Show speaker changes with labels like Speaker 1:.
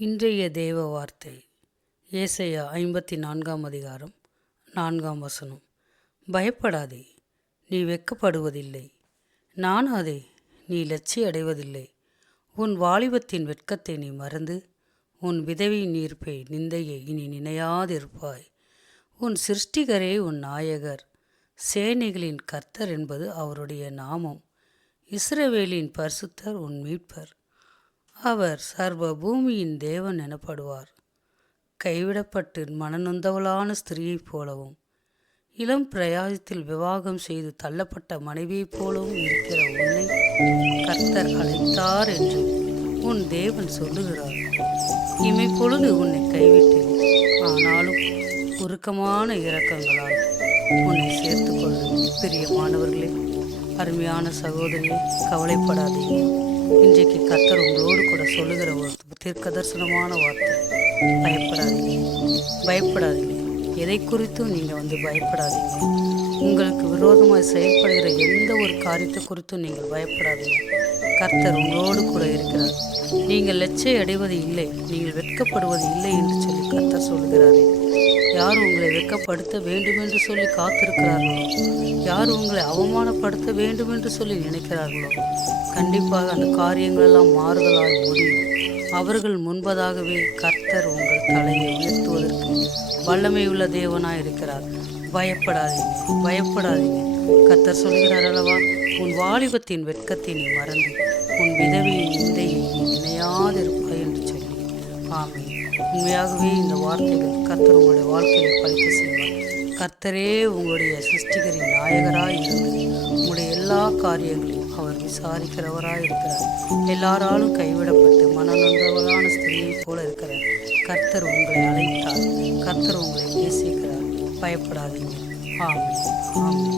Speaker 1: இன்றைய தேவ வார்த்தை ஏசையா ஐம்பத்தி நான்காம் அதிகாரம் நான்காம் வசனம். பயப்படாதே நீ வெட்கப்படுவதில்லை நானாதே நீ லட்சி அடைவதில்லை உன் வாலிபத்தின் வெட்கத்தை நீ மறந்து உன் விதவி ஈர்ப்பை நிந்தையை இனி நினையாதிருப்பாய். உன் சிருஷ்டிகரே உன் நாயகர் சேனைகளின் கர்த்தர் என்பது அவருடைய நாமம். இஸ்ரவேலின் பரிசுத்தர் உன் மீட்பர். அவர் சர்வ பூமியின் தேவன் எனப்படுவார். கைவிடப்பட்டு மனநொந்தவளான ஸ்திரீயைப் போலவும் இளம் பிரயாசத்தில் விவாகம் செய்து தள்ளப்பட்ட மனைவியைப் போலவும் இருக்கிற உன்னை கர்த்தர் அழைத்தார் என்று உன் தேவன் சொல்லுகிறார். இமைப்பொழுது உன்னை கைவிட்டேன் ஆனாலும் உருக்கமான இரக்கங்களால் உன்னை சேர்த்துக்கொள்ளும். பிரியமானவர்களே அருமையான சகோதரியை கவலைப்படாதீங்க. இன்றைக்கு கர்த்தர் உங்களோடு கூட சொல்லுகிற ஒரு தீர்க்க தரிசனமான வார்த்தை. பயப்படாதீங்க. பயப்படாதீங்க. எதை குறித்தும் நீங்கள் வந்து பயப்படாதீங்க. உங்களுக்கு விரோதமாக செயல்படுகிற எந்த ஒரு காரியத்தை குறித்தும் நீங்கள் பயப்படாதீங்க. கர்த்தர் உங்களோடு கூட இருக்கிறார். நீங்கள் லட்சை அடைவது இல்லை நீங்கள் வெட்கப்படுவது இல்லை என்று சொல்லி கர்த்தர் சொல்கிறாரே யார் உங்களை வெட்கப்படுத்த வேண்டுமென்று சொல்லி காத்திருக்கிறார்களோ? யார் உங்களை அவமானப்படுத்த வேண்டுமென்று சொல்லி நினைக்கிறார்களோ? கண்டிப்பாக அந்த காரியங்களெல்லாம் மாறுதலாய் முடியும். அவர்கள் முன்பதாகவே கர்த்தர் உங்கள் தலையை உயர்த்துவதற்கு வல்லமையுள்ள தேவனாக தேவனாய் இருக்கிறார் பயப்படாதீங்க பயப்படாதீங்க. கர்த்தர் சொல்கிறார் அல்லவா? உன் வாலிபத்தின் வெட்கத்தை நீ மறந்து உன் விதவியின் ஆமே உண்மையாகவே இந்த வார்த்தைகள் கர்த்தர் உங்களுடைய வாழ்க்கையை பழிக்க செய்வார். கர்த்தரே உங்களுடைய சிருஷ்டிகரின் நாயகராக இருந்து உங்களுடைய எல்லா காரியங்களையும் அவர் விசாரிக்கிறவராக இருக்கிறார். எல்லாராலும் கைவிடப்பட்டு மனநந்தவரான ஸ்திரீயைப் போல இருக்கிற கர்த்தர் உங்களை அழைத்தார். கர்த்தர் உங்களை நேசிக்கிறார். பயப்படாதீங்க. ஆமாம் ஆமாம்